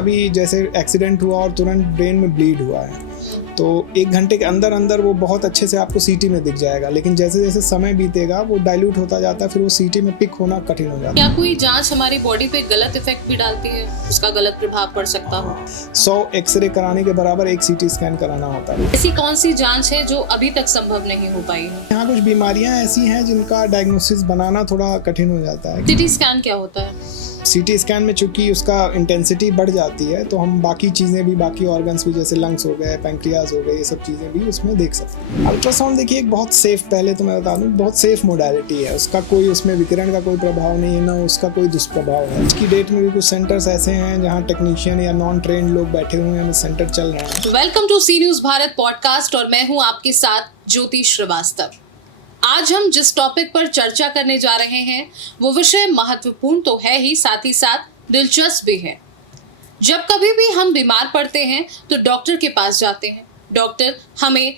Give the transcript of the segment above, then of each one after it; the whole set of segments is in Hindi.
कभी जैसे एक्सीडेंट हुआ और तुरंत ब्रेन में ब्लीड हुआ है तो 1 घंटे के अंदर अंदर वो बहुत अच्छे से आपको सीटी में दिख जाएगा, लेकिन जैसे जैसे समय बीतेगा वो डाइल्यूट होता जाता है, फिर वो सीटी में पिक होना कठिन हो जाता है। क्या कोई जांच हमारी बॉडी पे गलत इफेक्ट भी डालती है, उसका गलत प्रभाव पड़ सकता हो? 100 एक्सरे कराने के बराबर एक सीटी स्कैन कराना होता है। ऐसी कौन सी जांच है जो अभी तक संभव नहीं हो पाई है? यहाँ कुछ बीमारियां ऐसी हैं जिनका डायग्नोसिस बनाना थोड़ा कठिन हो जाता है। सीटी स्कैन क्या होता है? सीटी स्कैन में चूंकि उसका इंटेंसिटी बढ़ जाती है तो हम बाकी चीज़ें भी, बाकी ऑर्गन्स भी, जैसे लंग्स हो गए, पैंक्रियाज हो गए, ये सब चीज़ें भी उसमें देख सकते हैं। अल्ट्रासाउंड देखिए एक बहुत सेफ, पहले तो मैं बता दूं, बहुत सेफ मोडालिटी है। उसका कोई, उसमें विकिरण का कोई प्रभाव नहीं है, ना उसका कोई दुष्प्रभाव है। आज की डेट में भी कुछ सेंटर्स ऐसे हैं जहाँ टेक्नीशियन या नॉन ट्रेन्ड लोग बैठे हुए हैं, सेंटर चल रहे हैं। Welcome to C News Bharat podcast और मैं हूँ आपके साथ ज्योति श्रीवास्तव। आज हम जिस टॉपिक पर चर्चा करने जा रहे हैं वो विषय महत्वपूर्ण तो है ही, साथ ही साथ दिलचस्प भी है। जब कभी भी हम बीमार पड़ते हैं तो डॉक्टर के पास जाते हैं। डॉक्टर हमें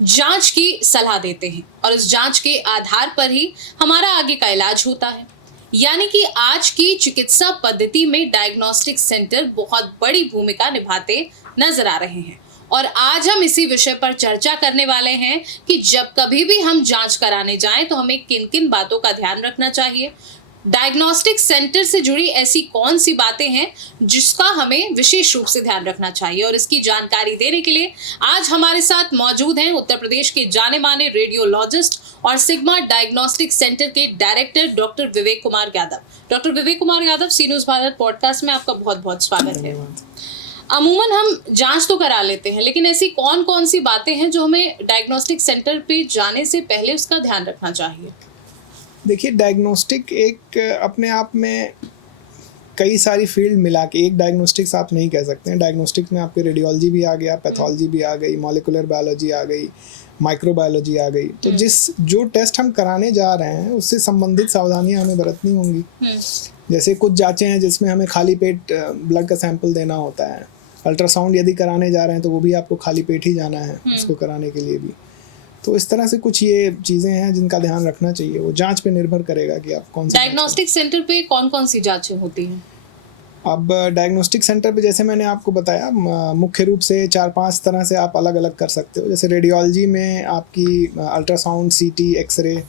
जांच की सलाह देते हैं और इस जांच के आधार पर ही हमारा आगे का इलाज होता है। यानी कि आज की चिकित्सा पद्धति में डायग्नोस्टिक सेंटर बहुत बड़ी भूमिका निभाते नजर आ रहे हैं और आज हम इसी विषय पर चर्चा करने वाले हैं कि जब कभी भी हम जांच कराने जाएं तो हमें किन किन बातों का ध्यान रखना चाहिए। डायग्नोस्टिक सेंटर से जुड़ी ऐसी कौन सी बातें हैं जिसका हमें विशेष रूप से ध्यान रखना चाहिए, और इसकी जानकारी देने के लिए आज हमारे साथ मौजूद हैं उत्तर प्रदेश के जाने माने रेडियोलॉजिस्ट और सिग्मा डायग्नोस्टिक सेंटर के director doctor Vivek Kumar Yadav. Doctor Vivek Kumar Yadav, सी न्यूज़ भारत पॉडकास्ट में आपका बहुत बहुत स्वागत है। अमूमन हम जांच तो करा लेते हैं, लेकिन ऐसी कौन कौन सी बातें हैं जो हमें डायग्नोस्टिक सेंटर पे जाने से पहले उसका ध्यान रखना चाहिए? देखिए, डायग्नोस्टिक एक अपने आप में कई सारी फील्ड मिला के एक डायग्नोस्टिक्स आप नहीं कह सकते हैं। डायग्नोस्टिक्स में आपके रेडियोलॉजी भी आ गया, पैथोलॉजी भी आ गई, मॉलिक्यूलर बायोलॉजी आ गई, माइक्रोबायोलॉजी आ गई। तो जो टेस्ट हम कराने जा रहे हैं उससे संबंधित सावधानियां हमें बरतनी होंगी। जैसे कुछ जांचें हैं जिसमें हमें खाली पेट ब्लड का सैंपल देना होता है। अल्ट्रासाउंड यदि कराने जा रहे हैं तो वो भी आपको खाली पेट ही जाना है उसको कराने के लिए भी। तो इस तरह से कुछ ये चीज़ें हैं जिनका ध्यान रखना चाहिए। वो जांच पे निर्भर करेगा कि आप कौन सी। डायग्नोस्टिक सेंटर पे कौन कौन सी जांचें होती हैं? अब डायग्नोस्टिक सेंटर पे जैसे मैंने आपको बताया, मुख्य रूप से 4-5 तरह से आप अलग अलग कर सकते हो। जैसे रेडियोलॉजी में आपकी अल्ट्रासाउंड, सीटी, एक्सरे,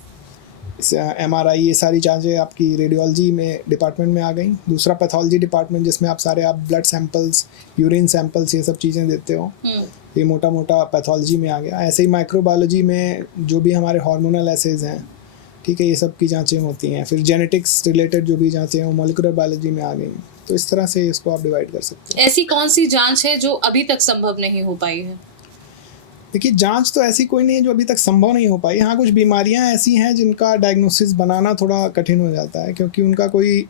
MRI, ये सारी जांचें आपकी रेडियोलॉजी में डिपार्टमेंट में आ गई। दूसरा पैथोलॉजी डिपार्टमेंट, जिसमें आप सारे ब्लड सैंपल्स, यूरिन सैंपल्स, ये सब चीज़ें देते हो। ये मोटा मोटा पैथोलॉजी में आ गया। ऐसे ही माइक्रोबायोलॉजी में जो भी हमारे हार्मोनल एसेज हैं, ठीक है, ये सब की जांचें होती हैं। फिर जेनेटिक्स रिलेटेड जो भी जांचें हैं वो मॉलिक्यूलर बायोलॉजी में आ गई। तो इस तरह से इसको आप डिवाइड कर सकते हैं। ऐसी कौन सी जांच है जो अभी तक संभव नहीं हो पाई है? देखिए, जांच तो ऐसी कोई नहीं है जो अभी तक संभव नहीं हो पाई। हाँ, कुछ बीमारियां ऐसी हैं जिनका डायग्नोसिस बनाना थोड़ा कठिन हो जाता है, क्योंकि उनका कोई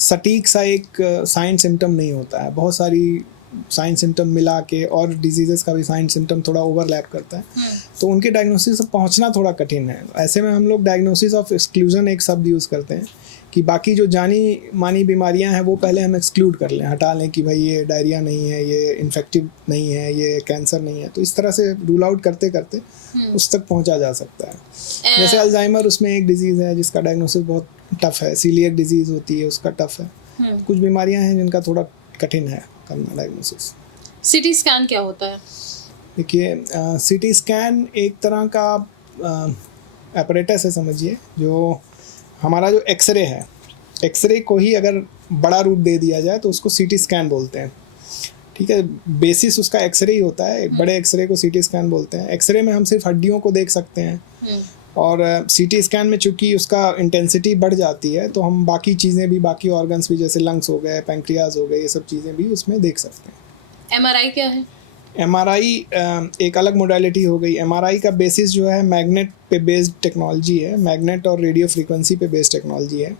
सटीक सा एक साइन सिम्टम नहीं होता है। बहुत सारी साइन सिम्टम मिला के और डिजीजेस का भी साइन सिम्टम थोड़ा ओवरलैप करता है, तो उनके डायग्नोसिस तक पहुंचना थोड़ा कठिन है। ऐसे में हम लोग डायग्नोसिस ऑफ एक्सक्लूजन एक शब्द यूज़ करते हैं कि बाकी जो जानी मानी बीमारियां हैं वो पहले हम एक्सक्लूड कर लें, हटा लें कि भाई ये डायरिया नहीं है, ये इन्फेक्टिव नहीं है, ये कैंसर नहीं है। तो इस तरह से रूल आउट करते करते उस तक पहुंचा जा सकता है। जैसे अल्जाइमर, उसमें एक डिजीज़ है जिसका डायग्नोसिस बहुत टफ है। सीलिएक डिजीज़ होती है, उसका टफ है। कुछ बीमारियां हैं जिनका थोड़ा कठिन है करना डायग्नोसिस। सीटी स्कैन क्या होता है? देखिए, सीटी स्कैन एक तरह का एपरेटस है, समझिए, जो हमारा जो एक्सरे है, एक्सरे को ही अगर बड़ा रूप दे दिया जाए तो उसको सीटी स्कैन बोलते हैं। ठीक है, बेसिस उसका एक्सरे ही होता है। एक बड़े एक्सरे को सीटी स्कैन बोलते हैं। एक्सरे में हम सिर्फ हड्डियों को देख सकते हैं और सीटी स्कैन में चूंकि उसका इंटेंसिटी बढ़ जाती है तो हम बाकी चीज़ें भी, बाकी ऑर्गन्स भी, जैसे लंग्स हो गए, पैंक्रियाज हो गए, ये सब चीज़ें भी उसमें देख सकते हैं। MRI क्या है? MRI एक अलग मोडालिटी हो गई। MRI का बेसिस जो है मैग्नेट पे बेस्ड टेक्नोलॉजी है। मैग्नेट और रेडियो फ्रीक्वेंसी पे बेस्ड टेक्नोलॉजी है,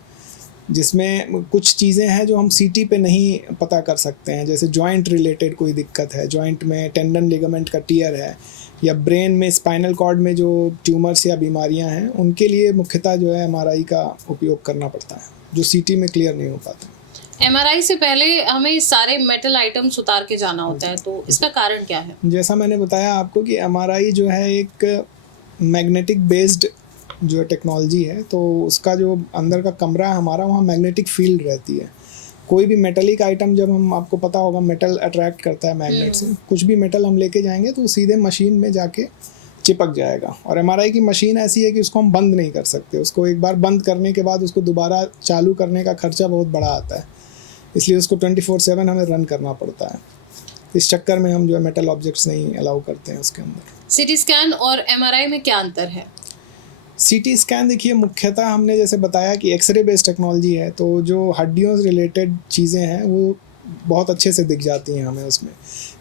जिसमें कुछ चीज़ें हैं जो हम सीटी पे नहीं पता कर सकते हैं। जैसे जॉइंट रिलेटेड कोई दिक्कत है, जॉइंट में टेंडन लिगामेंट का टियर है, या ब्रेन में स्पाइनल कॉर्ड में जो ट्यूमर्स या बीमारियां हैं, उनके लिए मुख्यतः जो है MRI का उपयोग करना पड़ता है, जो सीटी में क्लियर नहीं हो पाता। MRI से पहले हमें सारे मेटल आइटम्स उतार के जाना होता है, तो इसका कारण क्या है? जैसा मैंने बताया आपको कि MRI जो है एक मैग्नेटिक बेस्ड जो टेक्नोलॉजी है, तो उसका जो अंदर का कमरा है हमारा, वहाँ मैग्नेटिक फील्ड रहती है। कोई भी मेटलिक आइटम जब हम, आपको पता होगा मेटल अट्रैक्ट करता है मैग्नेट से, कुछ भी मेटल हम लेके जाएंगे तो सीधे मशीन में जाके चिपक जाएगा। और एमआरआई की मशीन ऐसी है कि उसको हम बंद नहीं कर सकते, उसको एक बार बंद करने के बाद उसको दोबारा चालू करने का खर्चा बहुत बड़ा आता है, इसलिए उसको 24/7 हमें रन करना पड़ता है। इस चक्कर में हम जो है मेटल ऑब्जेक्ट्स नहीं अलाउ करते हैं उसके अंदर। सीटी स्कैन और एमआरआई में क्या अंतर है? सीटी स्कैन देखिए, मुख्यतः हमने जैसे बताया कि एक्सरे बेस्ड टेक्नोलॉजी है, तो जो हड्डियों से रिलेटेड चीज़ें हैं वो बहुत अच्छे से दिख जाती हैं हमें उसमें,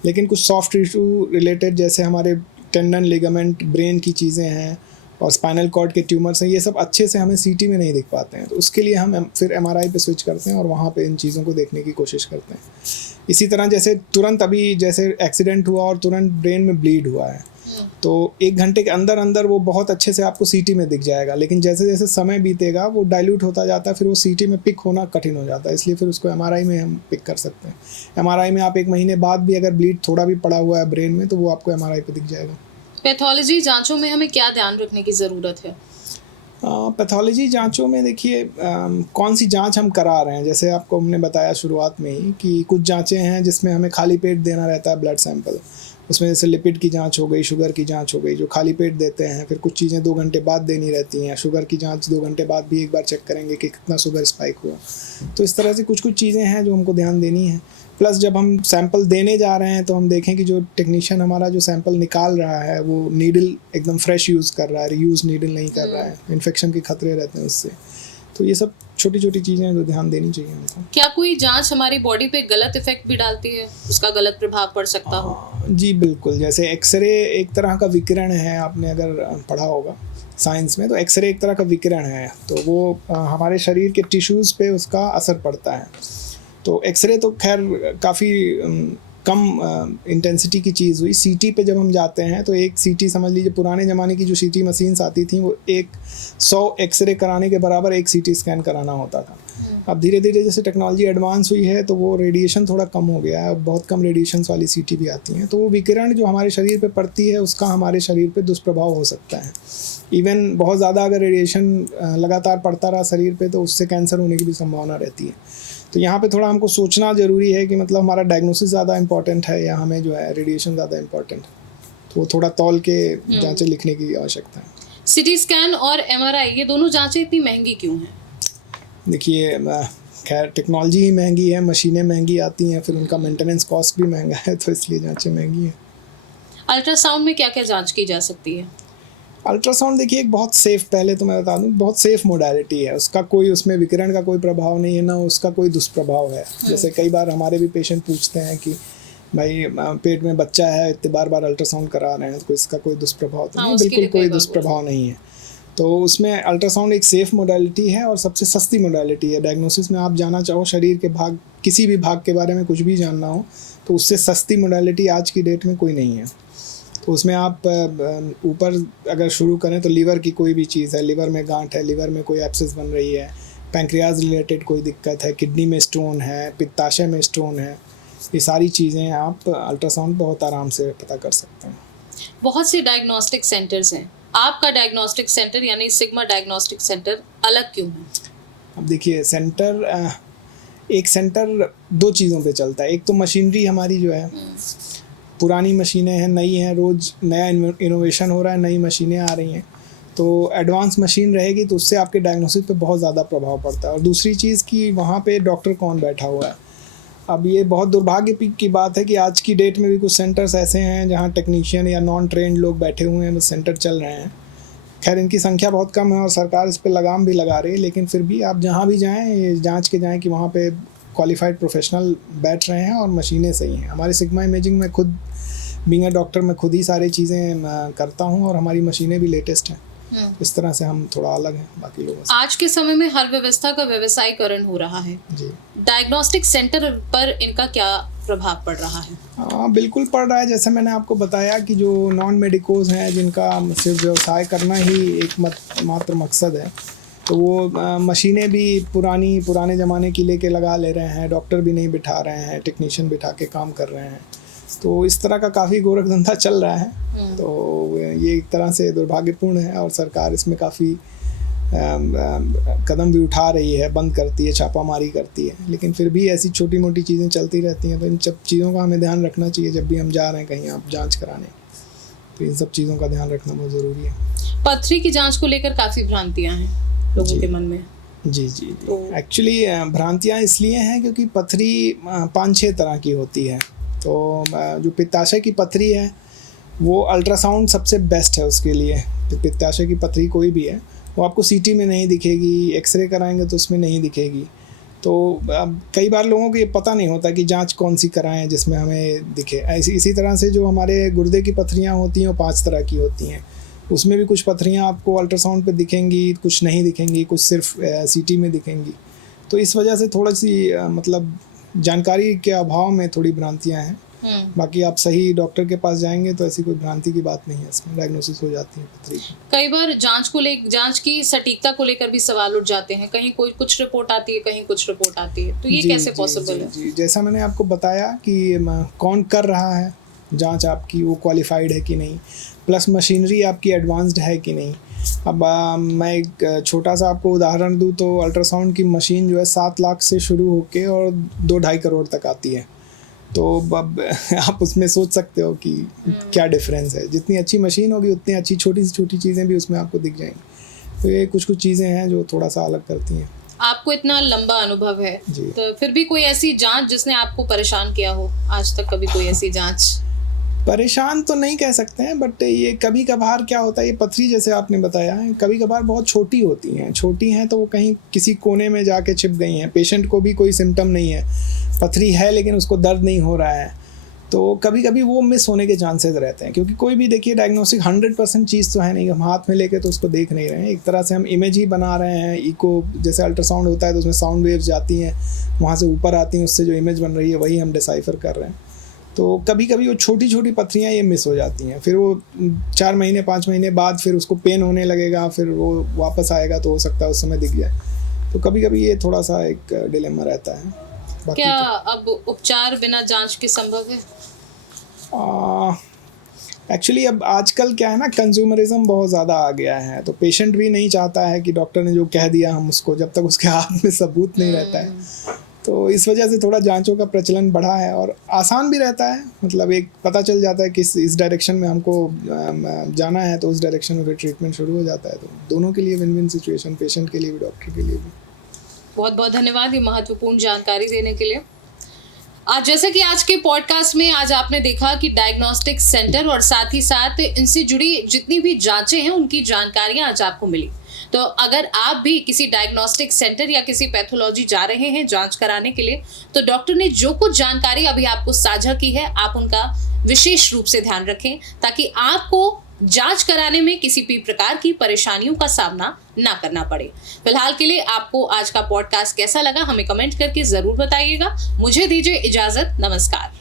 लेकिन कुछ सॉफ्ट टिश्यू रिलेटेड जैसे हमारे टेंडन, लिगामेंट, ब्रेन की चीज़ें हैं और स्पाइनल कॉर्ड के ट्यूमर्स हैं, ये सब अच्छे से हमें सीटी में नहीं दिख पाते हैं। तो उसके लिए हम फिर एमआरआई पे स्विच करते हैं और वहाँ पे इन चीज़ों को देखने की कोशिश करते हैं। इसी तरह जैसे तुरंत अभी जैसे एक्सीडेंट हुआ और तुरंत ब्रेन में ब्लीड हुआ है, तो 1 घंटे के अंदर अंदर वो बहुत अच्छे से आपको सीटी में दिख जाएगा, लेकिन जैसे जैसे समय बीतेगा वो डाइल्यूट होता जाता है, फिर वो सीटी में पिक होना कठिन हो जाता है, इसलिए फिर उसको एमआरआई में हम पिक कर सकते हैं। एमआरआई में आप 1 महीने बाद भी अगर ब्लीड थोड़ा भी पड़ा हुआ है ब्रेन में तो वो आपको एमआरआई पे दिख जाएगा। पैथोलॉजी जांचों में हमें क्या ध्यान रखने की ज़रूरत है? पैथोलॉजी जांचों में देखिए कौन सी जांच हम करा रहे हैं, जैसे आपको हमने बताया शुरुआत में ही कि कुछ जांचें हैं जिसमें हमें खाली पेट देना रहता है ब्लड सैंपल, उसमें जैसे लिपिड की जांच हो गई, शुगर की जांच हो गई, जो खाली पेट देते हैं। फिर कुछ चीज़ें 2 घंटे बाद देनी रहती हैं, शुगर की जांच 2 घंटे बाद भी एक बार चेक करेंगे कि कितना शुगर स्पाइक हुआ। तो इस तरह से कुछ चीज़ें हैं जो हमको ध्यान देनी है। प्लस जब हम सैंपल देने जा रहे हैं तो हम देखें कि जो टेक्नीशियन हमारा जो सैंपल निकाल रहा है वो नीडल एकदम फ्रेश यूज़ कर रहा है, रीयूज़ नीडल नहीं कर रहा है, इन्फेक्शन के खतरे रहते हैं उससे। तो ये सब छोटी छोटी चीज़ें हैं जो ध्यान देनी चाहिए हमको। क्या कोई जांच हमारी बॉडी पे गलत इफेक्ट भी डालती है, उसका गलत प्रभाव पड़ सकता हो? जी बिल्कुल, जैसे एक्सरे एक तरह का विकिरण है, आपने अगर पढ़ा होगा साइंस में, तो एक्सरे एक तरह का विकिरण है, तो वो हमारे शरीर के टिश्यूज़ पे उसका असर पड़ता है। तो एक्सरे तो खैर काफ़ी कम इंटेंसिटी की चीज़ हुई। सीटी पे जब हम जाते हैं तो एक सीटी, समझ लीजिए पुराने ज़माने की जो सीटी मशीन्स आती थी वो 100 एक्सरे कराने के बराबर एक सीटी स्कैन कराना होता था। अब धीरे धीरे जैसे टेक्नोलॉजी एडवांस हुई है तो वो रेडिएशन थोड़ा कम हो गया है, बहुत कम रेडिएशंस वाली सीटी भी आती हैं, तो वो विकिरण जो हमारे शरीर पे पड़ती है उसका हमारे शरीर पे दुष्प्रभाव हो सकता है। इवन बहुत ज़्यादा अगर रेडिएशन लगातार पड़ता रहा शरीर पे तो उससे कैंसर होने की भी संभावना रहती है। तो यहाँ पे थोड़ा हमको सोचना ज़रूरी है कि मतलब हमारा डायग्नोसिस ज़्यादा इंपॉर्टेंट है या हमें जो है रेडिएशन ज़्यादा इंपॉर्टेंट है, तो वो थोड़ा तौल के जांचें लिखने की आवश्यकता है। सीटी स्कैन और एमआरआई ये दोनों जांचें इतनी महंगी क्यों हैं? देखिए खैर टेक्नोलॉजी ही महंगी है, मशीनें महंगी आती हैं, फिर उनका मेंटेनेंस कॉस्ट भी महंगा है, तो इसलिए जांचें महंगी हैं। अल्ट्रासाउंड में क्या क्या जांच की जा सकती है? अल्ट्रासाउंड देखिए एक बहुत सेफ़, पहले तो मैं बता दूं, बहुत सेफ़ मोडालिटी है, उसका कोई, उसमें विकिरण का कोई प्रभाव नहीं है, ना उसका कोई दुष्प्रभाव है। जैसे कई बार हमारे भी पेशेंट पूछते हैं कि भाई पेट में बच्चा है, इतने बार बार अल्ट्रासाउंड करा रहे हैं, तो इसका कोई दुष्प्रभाव तो नहीं? बिल्कुल कोई दुष्प्रभाव नहीं है। तो उसमें अल्ट्रासाउंड एक सेफ़ मोडालिटी है और सबसे सस्ती मोडालिटी है। डायग्नोसिस में आप जाना चाहो, शरीर के भाग, किसी भी भाग के बारे में कुछ भी जानना हो, तो उससे सस्ती मोडालिटी आज की डेट में कोई नहीं है। तो उसमें आप ऊपर अगर शुरू करें तो लीवर की कोई भी चीज़ है, लीवर में गांठ है, लीवर में कोई एब्सेस बन रही है, पैंक्रियाज रिलेटेड कोई दिक्कत है, किडनी में स्टोन है, पित्ताशय में स्टोन है, ये सारी चीज़ें आप अल्ट्रासाउंड बहुत आराम से पता कर सकते हैं। बहुत सी डायग्नोस्टिक सेंटर्स हैं, आपका डायग्नोस्टिक सेंटर यानी सिग्मा डायग्नोस्टिक सेंटर अलग क्यों है? अब देखिए सेंटर, एक सेंटर 2 चीज़ों पे चलता है। एक तो मशीनरी हमारी जो है, पुरानी मशीनें हैं, नई हैं, रोज़ नया इनोवेशन हो रहा है, नई मशीनें आ रही हैं, तो एडवांस मशीन रहेगी तो उससे आपके डायग्नोसिस पे बहुत ज़्यादा प्रभाव पड़ता है। और दूसरी चीज़ कि वहाँ पे डॉक्टर कौन बैठा हुआ है। अब ये बहुत दुर्भाग्य की बात है कि आज की डेट में भी कुछ सेंटर्स ऐसे हैं जहाँ टेक्नीशियन या नॉन ट्रेंड लोग बैठे हुए हैं, सेंटर चल रहे हैं। खैर इनकी संख्या बहुत कम है और सरकार इस पर लगाम भी लगा रही है, लेकिन फिर भी आप जहाँ भी जाएँ ये जाँच के जाएँ कि वहाँ पे क्वालिफाइड प्रोफेशनल बैठ रहे हैं और मशीनें सही हैं। हमारे सिग्मा इमेजिंग में खुद बीइंग अ डॉक्टर मैं खुद ही सारी चीज़ें करता हूँ और हमारी मशीनें भी लेटेस्ट हैं। इस तरह से हम थोड़ा अलग हैं बाकी लोगों से। आज के समय में हर व्यवस्था का व्यवसायीकरण हो रहा है जी, डायग्नोस्टिक सेंटर पर इनका क्या प्रभाव पड़ रहा है? हाँ बिल्कुल पड़ रहा है। जैसे मैंने आपको बताया कि जो नॉन मेडिकोज हैं जिनका सिर्फ व्यवसाय करना ही एक मात्र मकसद है, तो वो मशीनें भी पुराने ज़माने की लेके लगा ले रहे हैं, डॉक्टर भी नहीं बिठा रहे हैं, टेक्नीशियन बिठा के काम कर रहे हैं, तो इस तरह का काफ़ी गोरख धंधा चल रहा है। तो ये एक तरह से दुर्भाग्यपूर्ण है और सरकार इसमें काफ़ी कदम भी उठा रही है, बंद करती है, छापामारी करती है, लेकिन फिर भी ऐसी छोटी मोटी चीज़ें चलती रहती हैं। तो इन सब चीज़ों का हमें ध्यान रखना चाहिए जब भी हम जा रहे हैं कहीं आप जांच कराने। तो इन सब चीज़ों का ध्यान रखना बहुत ज़रूरी है। पथरी की जांच को लेकर काफ़ी भ्रांतियाँ हैं लोगों के मन में। जी। एक्चुअली भ्रांतियाँ इसलिए हैं क्योंकि पथरी 5-6 तरह की होती है। तो जो पित्ताशय की पथरी है वो अल्ट्रासाउंड सबसे बेस्ट है उसके लिए। पित्ताशय की पथरी कोई भी है वो आपको सीटी में नहीं दिखेगी, एक्सरे कराएंगे तो उसमें नहीं दिखेगी। तो कई बार लोगों को ये पता नहीं होता कि जांच कौन सी कराएं जिसमें हमें दिखे। इसी तरह से जो हमारे गुर्दे की पथरियां होती हैं वो 5 तरह की होती हैं। उसमें भी कुछ पथरियां आपको अल्ट्रासाउंड पे दिखेंगी, कुछ नहीं दिखेंगी, कुछ सिर्फ सीटी में दिखेंगी। तो इस वजह से थोड़ी सी मतलब जानकारी के अभाव में थोड़ी भ्रांतियाँ हैं। बाकी आप सही डॉक्टर के पास जाएंगे तो ऐसी कोई भ्रांति की बात नहीं है, इसमें डायग्नोसिस हो जाती है पथरी की। कई बार जांच की सटीकता को लेकर भी सवाल उठ जाते हैं, कहीं कोई कुछ रिपोर्ट आती है, कहीं कुछ रिपोर्ट आती है, तो ये कैसे पॉसिबल है? जी, जैसा मैंने आपको बताया कि कौन कर रहा है जांच आपकी, वो क्वालिफाइड है कि नहीं, प्लस मशीनरी आपकी एडवांस्ड है कि नहीं। अब मैं एक छोटा सा आपको उदाहरण दूं तो अल्ट्रासाउंड की मशीन जो है 7 लाख से शुरू होके और 2-2.5 करोड़ तक आती है। तो अब आप उसमें सोच सकते हो कि क्या डिफरेंस है। जितनी अच्छी मशीन होगी उतनी अच्छी छोटी से छोटी चीज़ें भी उसमें आपको दिख जाएंगी। तो ये कुछ चीज़ें हैं जो थोड़ा सा अलग करती हैं। आपको इतना लंबा अनुभव है तो फिर भी कोई ऐसी जांच जिसने आपको परेशान किया हो आज तक? कभी कोई ऐसी जांच? परेशान तो नहीं कह सकते हैं, बट ये कभी कभार क्या होता है, ये पथरी जैसे आपने बताया है कभी कभार बहुत छोटी होती हैं तो वो कहीं किसी कोने में जाके छिप गई हैं। पेशेंट को भी कोई सिम्टम नहीं है, पथरी है लेकिन उसको दर्द नहीं हो रहा है, तो कभी कभी वो मिस होने के चांसेस रहते हैं। क्योंकि कोई भी देखिए डायग्नोस्टिक 100% चीज़ तो है नहीं, हम हाथ में लेके तो उसको देख नहीं रहे हैं। एक तरह से हम इमेज ही बना रहे हैं। इको जैसे अल्ट्रासाउंड होता है तो उसमें साउंड वेव्स जाती हैं, वहाँ से ऊपर आती हैं, उससे जो इमेज बन रही है वही हम डिसाइफर कर रहे हैं। तो कभी कभी वो छोटी छोटी पथरियाँ ये मिस हो जाती हैं। फिर वो 4 महीने 5 महीने बाद फिर उसको पेन होने लगेगा, फिर वो वापस आएगा तो हो सकता है उस समय दिख जाए। तो कभी कभी ये थोड़ा सा एक डिलेमा रहता है। क्या अब उपचार बिना जांच के संभव है? एक्चुअली अब आजकल क्या है ना, कंज्यूमरिज्म बहुत ज़्यादा आ गया है। तो पेशेंट भी नहीं चाहता है कि डॉक्टर ने जो कह दिया हम उसको, जब तक उसके हाथ में सबूत नहीं रहता है। तो इस वजह से थोड़ा जांचों का प्रचलन बढ़ा है और आसान भी रहता है। मतलब एक पता चल जाता है कि इस डायरेक्शन में हमको जाना है तो उस डायरेक्शन में फिर ट्रीटमेंट शुरू हो जाता है। तो दोनों के लिए विन विन सिचुएशन, पेशेंट के लिए भी, डॉक्टर के लिए भी। बहुत बहुत धन्यवाद ये महत्वपूर्ण जानकारी देने के लिए। आज जैसे कि आज के पॉडकास्ट में आज आपने देखा कि डायग्नोस्टिक सेंटर और साथ ही साथ इनसे जुड़ी जितनी भी जांचें हैं उनकी जानकारियां आज आपको मिली। तो अगर आप भी किसी डायग्नोस्टिक सेंटर या किसी पैथोलॉजी जा रहे हैं जांच कराने के लिए, तो डॉक्टर ने जो कुछ जानकारी अभी आपको साझा की है आप उनका विशेष रूप से ध्यान रखें ताकि आपको जांच कराने में किसी भी प्रकार की परेशानियों का सामना ना करना पड़े। फिलहाल के लिए आपको आज का पॉडकास्ट कैसा लगा हमें कमेंट करके जरूर बताइएगा। मुझे दीजिए इजाजत, नमस्कार।